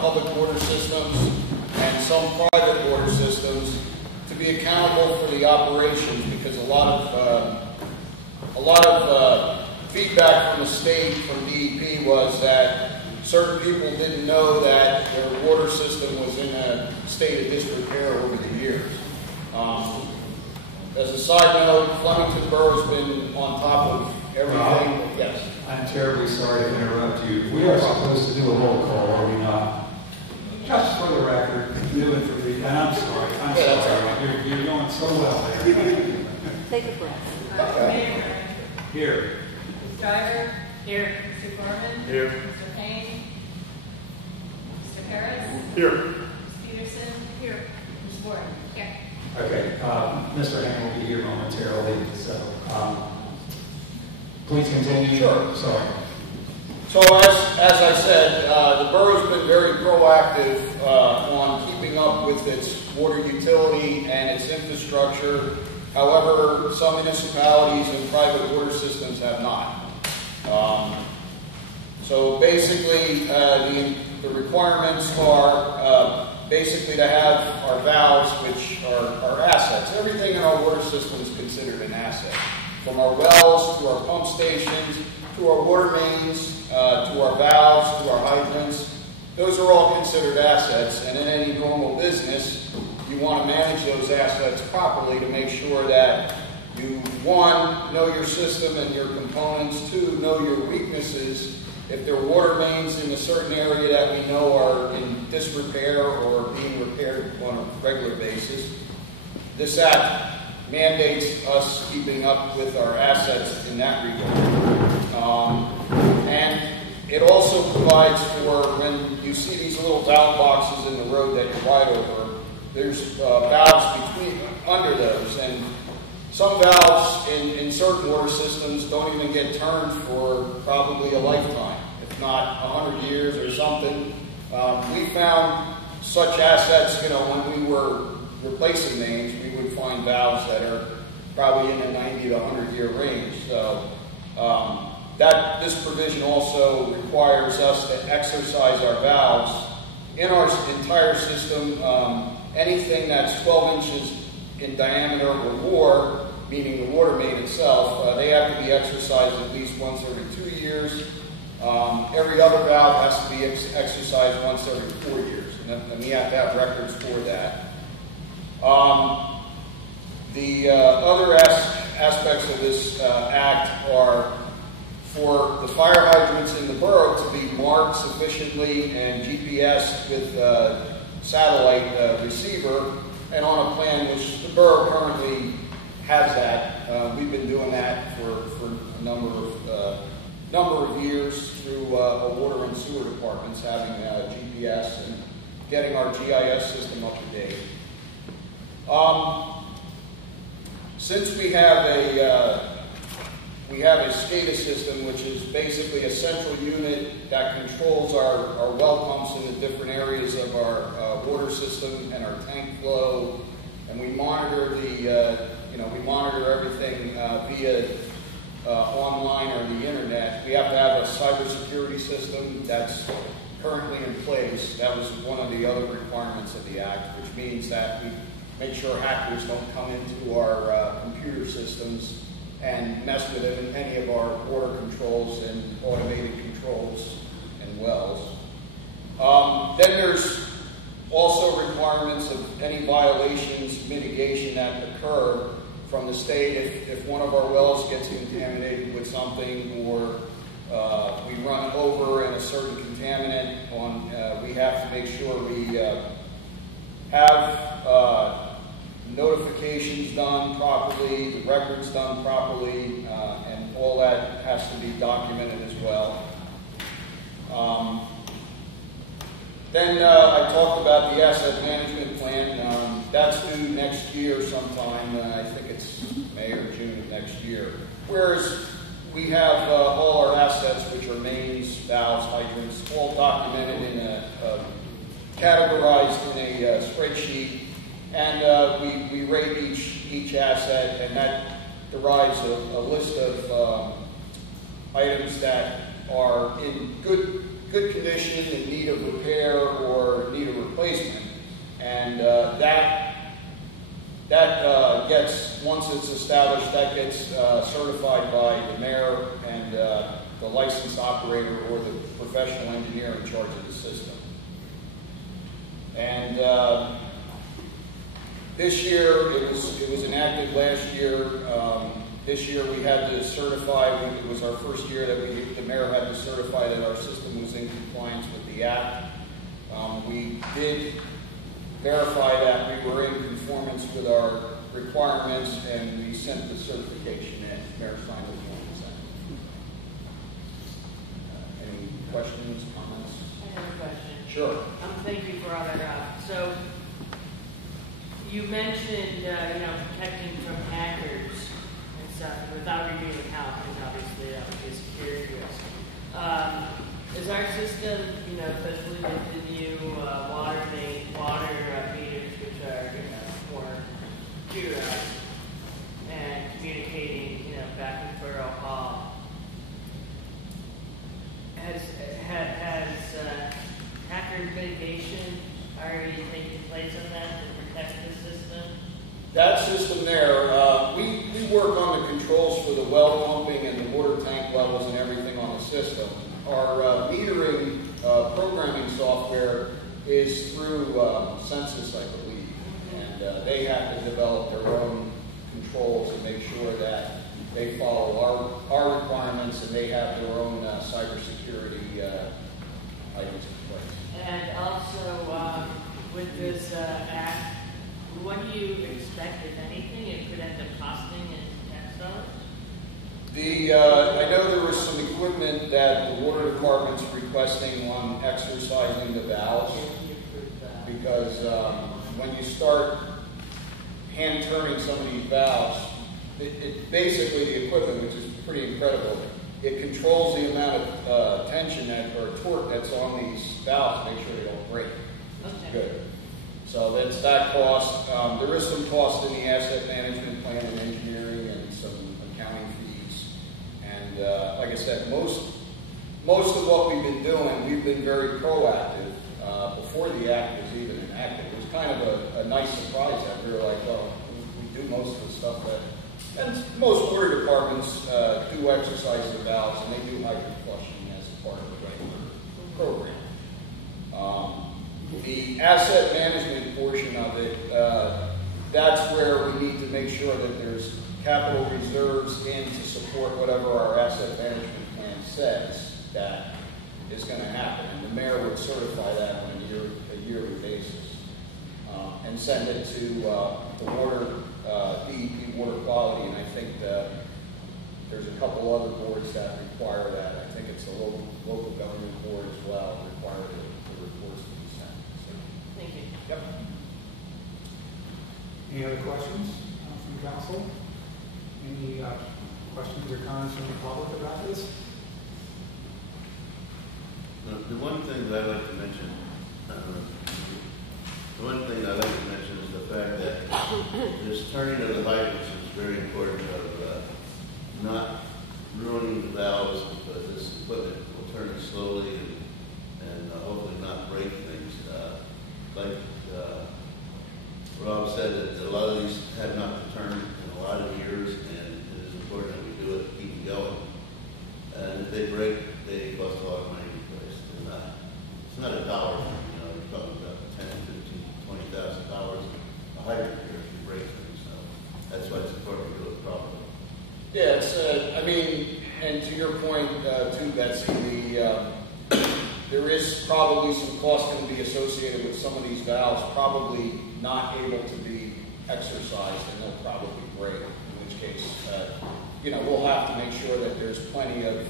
public water systems and some private water systems to be accountable for the operations, because a lot of feedback from the state, from DEP, was that certain people didn't know that their water system was in a state of disrepair over the years. As a side note, Flemington Borough's been on top of everything. Rob, yes. I'm terribly sorry to interrupt you. We are supposed to do a roll call, are we not? Just for the record, new information. And I'm sorry. You're going so well there. Take a breath. Okay. Here. Mr. Driver? Here. Mr. Gorman? Here. Mr. Payne? Mr. Harris? Here. Ms. Peterson? Here. Ms. Ward? Here. Okay. Mr. Hamm will be here momentarily, so please continue. Sure. Sorry. So as I said, the borough's been very proactive on keeping up with its water utility and its infrastructure. However, some municipalities and private water systems have not. So basically, the requirements are basically to have our valves, which are assets. Everything in our water system is considered an asset. From our wells, to our pump stations, to our water mains, to our valves, to our hydrants. Those are all considered assets, and in any normal business, you want to manage those assets properly to make sure that you, one, know your system and your components, two, know your weaknesses. If there are water mains in a certain area that we know are in disrepair or being repaired on a regular basis, this act mandates us keeping up with our assets in that regard. And it also provides for, when you see these little valve boxes in the road that you ride over, there's valves under those. And some valves in certain water systems don't even get turned for probably a lifetime, if not 100 years or something. We found such assets, when we were replacing mains, we would find valves that are probably in the 90 to 100 year range. So this provision also requires us to exercise our valves in our entire system. Anything that's 12 inches in diameter or more, meaning the water main itself, they have to be exercised at least once every 2 years. Every other valve has to be exercised once every 4 years, and we have to have records for that. The other aspects of this act are for the fire hydrants in the borough to be marked sufficiently and GPS with satellite receiver and on a plan, which the borough currently has that. We've been doing that for a number of years through water and sewer departments having GPS and getting our GIS system up to date. Since we have a SCADA system, which is basically a central unit that controls our well pumps in the different areas of our water system and our tank flow, and we monitor we monitor everything via online or the internet. We have to have a cybersecurity system that's currently in place. That was one of the other requirements of the act, which means that we make sure hackers don't come into our computer systems and mess with it in any of our water controls and automated controls and wells. Then there's also requirements of any violations, mitigation that occur from the state. If one of our wells gets contaminated with something, or we run over in a certain contaminant, we have to make sure we have notifications done properly, the records done properly, and all that has to be documented as well. Then I talked about the asset management plan. That's due next year sometime. I think it's May or June of next year. Whereas we have all our assets, which are mains, valves, hydrants, all documented in categorized in a spreadsheet. And we rate each asset, and that derives a list of items that are in good condition, in need of repair, or And that gets, once it's established, that gets certified by the mayor and the licensed operator or the professional engineer in charge of the system. And this year, it was enacted last year. This year we had to certify, it was our first year that the mayor had to certify that our system was in compliance with the act. We did verify that we were in conformance with our requirements, and we sent the certification in. Mayor signed it on. Any questions, comments? I have a question. Sure. Thank you for all that out. So, you mentioned, protecting from hackers and stuff, without reviewing how, because obviously that would be a security risk. Is our system, especially with the new water meters, which are, more computerized and communicating, back in Borough Hall, has hacker mitigation already taken place on that to protect the system? That system there, we work on the controls for the well pumping and the water tank levels and everything on the system. Our metering programming software is through Census, I believe, and they have to develop their own controls and make sure that they follow our requirements, and they have their own cybersecurity items in place. And also, with this act, what do you expect, if anything, it could end up costing in tax dollars? I know there was some equipment that the water department's requesting on exercising the valves, because when you start hand turning some of these valves, it basically the equipment, which is pretty incredible, it controls the amount of tension or torque that's on these valves to make sure they don't break. Okay. Good. So that's that cost. There is some cost in the asset management plan and engineering and some accounting fees. And like I said, most of what we've been doing, we've been very proactive before the act was even enacted. It was kind of a nice surprise that we were like, well, we do most of the stuff that, and most water departments do exercise their valves, and they do hydrant flushing as a part of the regular program. The asset management portion of it, that's where we need to make sure that there's capital reserves in to support whatever our asset management plan says that is going to happen. And the mayor would certify that on a yearly basis and send it to the water, DEP water quality. And I think there's a couple other boards that require that. I think it's the local government board as well require the reports to be sent. So, Thank you. yep. Any other questions from council? Any questions or comments from the public about this? The one thing that I'd like to mention, is the fact that this turning of the hydrants is very important of not ruining the valves, because this equipment will turn it slowly and hopefully not break things. Like Rob said, that a lot of these have not been turned in a lot of years, and it is important that we do it, keep it going. And if they break, they cost a lot of money to replace. It's not a dollar, you're talking about $10,000, $15,000, $20,000 a hydrant here if you break things. So that's why it's important to do it properly. Yeah, it's, and to your point too, Betsy, there is probably some cost going to be associated with some of these valves, probably not able to be exercised, and they'll probably break, in which case, we'll have to make sure that there's plenty of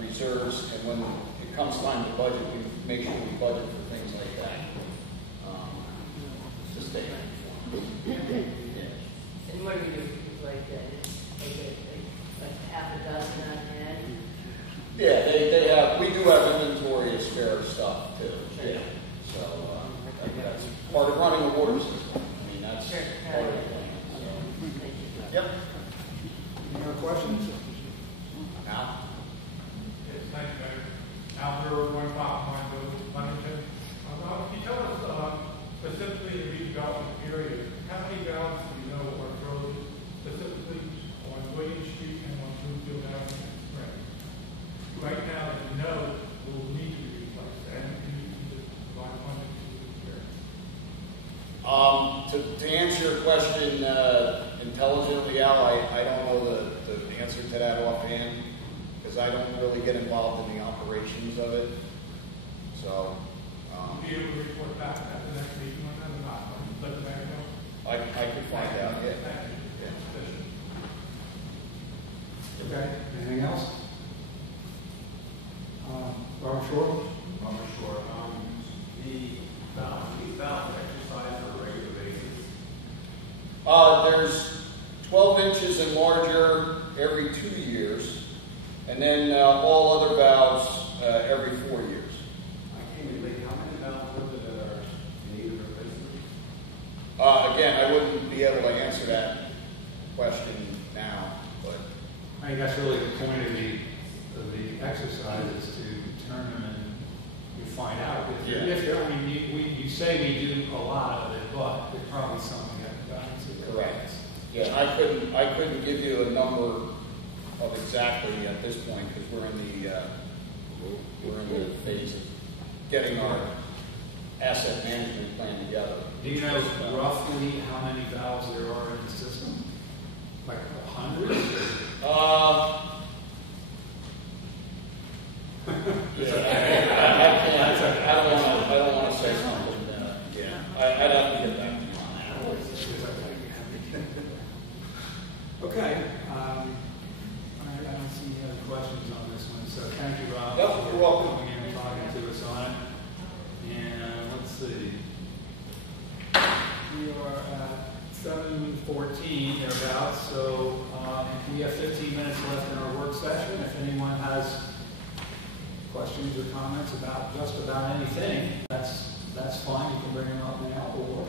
reserves, and when it comes time to budget, we make sure we budget for things like that. Sustain it. And what do we do with things like that? Like half a dozen on hand? Yeah, they have. We do have inventory of spare stuff too. Sure. Yeah. So that's part of running a water system. I mean, that's Sure. part of the plan. So. Thank you. Yep. Any other questions? Now. Yes, thank you, Mayor. Albert, 1 Flemington. Can you tell us specifically in regard To answer your question intelligently, Al, I don't know the answer to that offhand because I don't really get involved in the operations of it. So, Will you be able to report back at the next meeting on that or not? Let the mayor know. I could find out. Yeah. Thank you. Yeah. Okay, anything else? Robert Shore? I'm not sure. These valves exercise on a regular basis. There's 12 inches and larger every 2 years, and then all other valves every 4 years. I can't really think how many valves were there that are in need of replacement? Again, I wouldn't be able to answer that question now, but I think that's really the point of the exercise is to determine and you find out. If there, I mean, you say we do a lot of it, but there's probably something that happens. correct. Yeah, I couldn't give you a number of exactly at this point because we're in the phase of getting our asset management plan together. Do you know roughly how many valves there are in the system? Like 100? I don't want to say something. I'd have to get back to you on that. Okay. All right, I don't see any other questions on this one, so thank you, Rob. Yep, you're welcome. Coming in and talking to us on it. And let's see. We are at 7:14 thereabouts, so we have 15 minutes left in our work session. If anyone has questions or comments about just about anything, that's fine. You can bring them up now, or we'll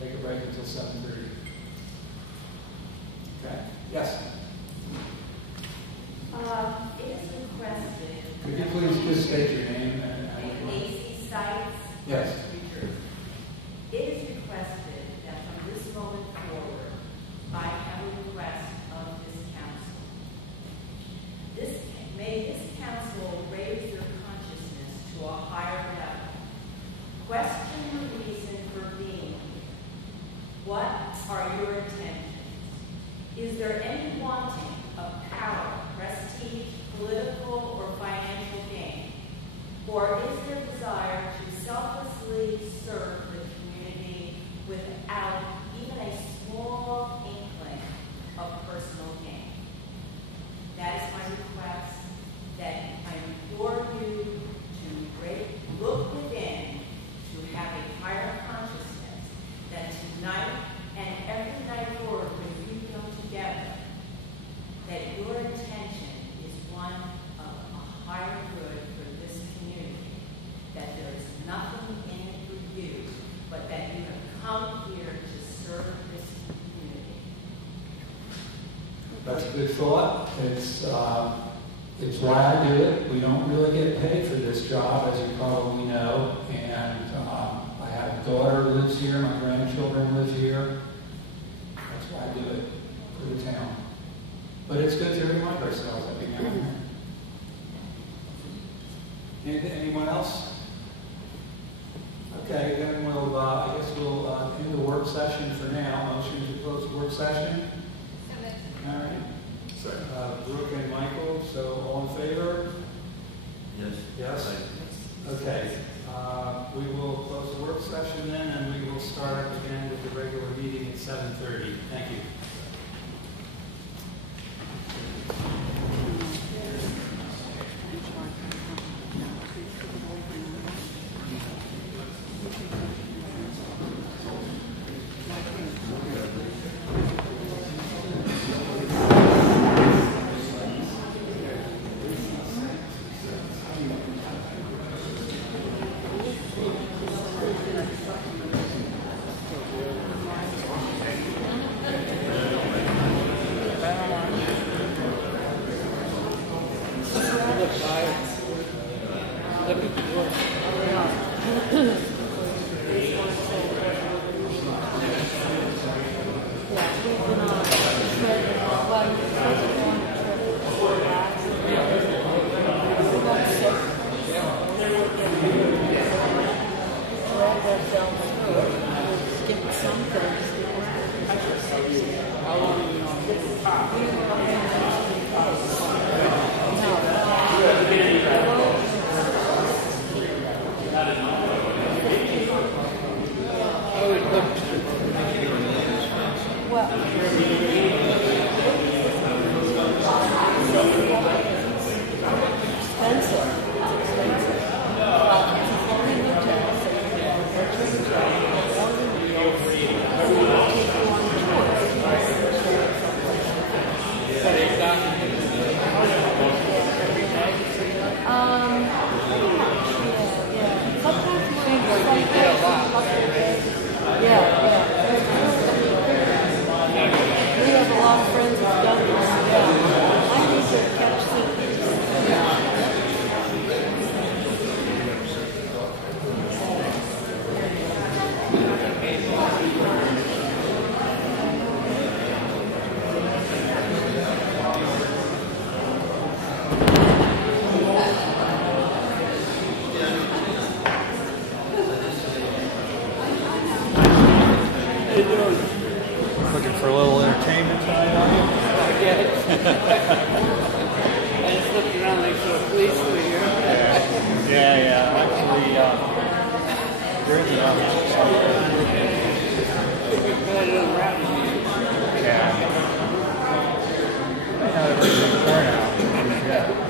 take a break until 7:30. Okay. Yes. It is requested. Could you please just state your name and AC Sites. Yes. It is requested that from this moment forward, I have a request of this council. May this council raise their consciousness to a higher level. Question the reason for being. What are your intentions? Is there any wanting of power, prestige, political, or financial gain? Or is there desire to selflessly serve the community without even a small inkling of personal gain? That is my request, that I implore you to look within, to have a higher consciousness, that tonight and every night forward when you come together, that your intention is one of a higher good for this community, that there is nothing in it for you, but that you have come here to serve this community. That's a good thought. It's why I do it. We don't really get paid for this job, as you probably know. And I have a daughter who lives here. My grandchildren live here. That's why I do it for the town. But it's good to remind ourselves every now and then. Anyone else? Okay, then I guess we'll end the work session for now. Motion to close the work session. All right. Brooke and Michael, so all in favor? Yes. Yes? Okay. We will close the work session then, and we will start up again with the regular meeting at 7:30. Thank you. Looking for a little entertainment tonight, are you? I just looked around like so police were here. Yeah. Actually, they're in the office. Yeah. They had a very big turnout. Yeah.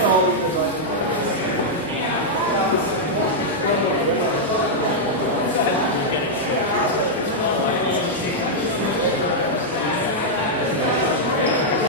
So